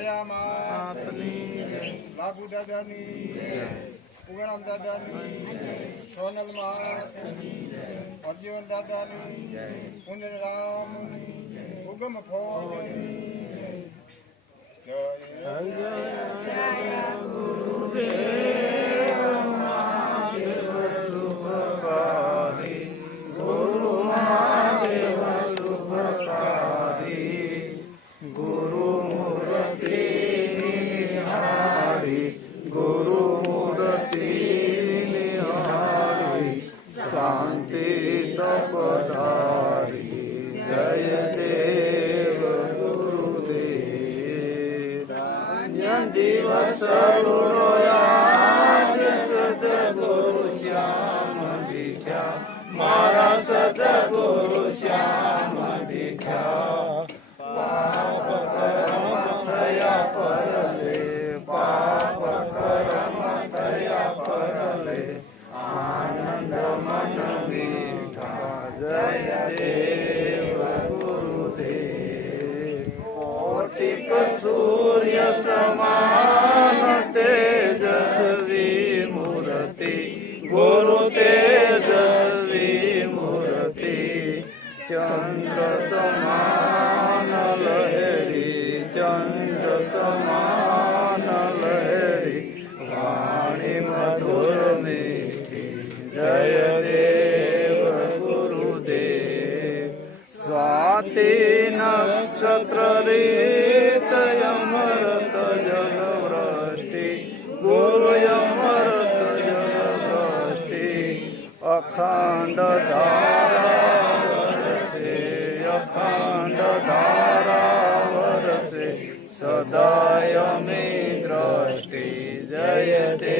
દયા માતની, લાભુ દાદાની, ઉગરામ દાદાની, સોનલ માતની, અર્જુન દાદાની, કુંજન રામની, ઉગમ ફોજની જય ગુરુદેવ મહાદેવ શુભકારી, ગુરુ મહાદેવ શુભકારી, ગુરુ મૂર્તિ નિહાળી, ગુરુ મૂર્તિ નિહાળી, શાંતિ તપધારી, જય દેવ ગુરુદેવ. દિવસ રોયાજ સદગુરુ શ્યામ દીઠ્યા, મારા સદગુરુ શ્યામ દીઠ્યા. પાપ કર્મ થયા પરલે, પાપ કર્મ થયા પરલે, આનંદ મન મીઠા, જય દેવ ગુરુદેવ. કોટિક સૂર્ય સમાન તેજસ્વી મૂર્તિ, ગુરુ તેજસ્વી મૂર્તિ, ચંદ્ર સમાન લહેરી, ચંદ્ર સમાન લહેરી, વાણી મધુર મીઠી, જય દેવ ગુરુદેવ. સ્વાતિ નક્ષત્ર રીત અમૃત જલ વૃષ્ટિ, ગુરુ અમૃત જલ વૃષ્ટિ, અખંડ ધારા વરસે, અખંડ ધારા વરસે, સદાય મે દ્રષ્ટિ, જય દેવ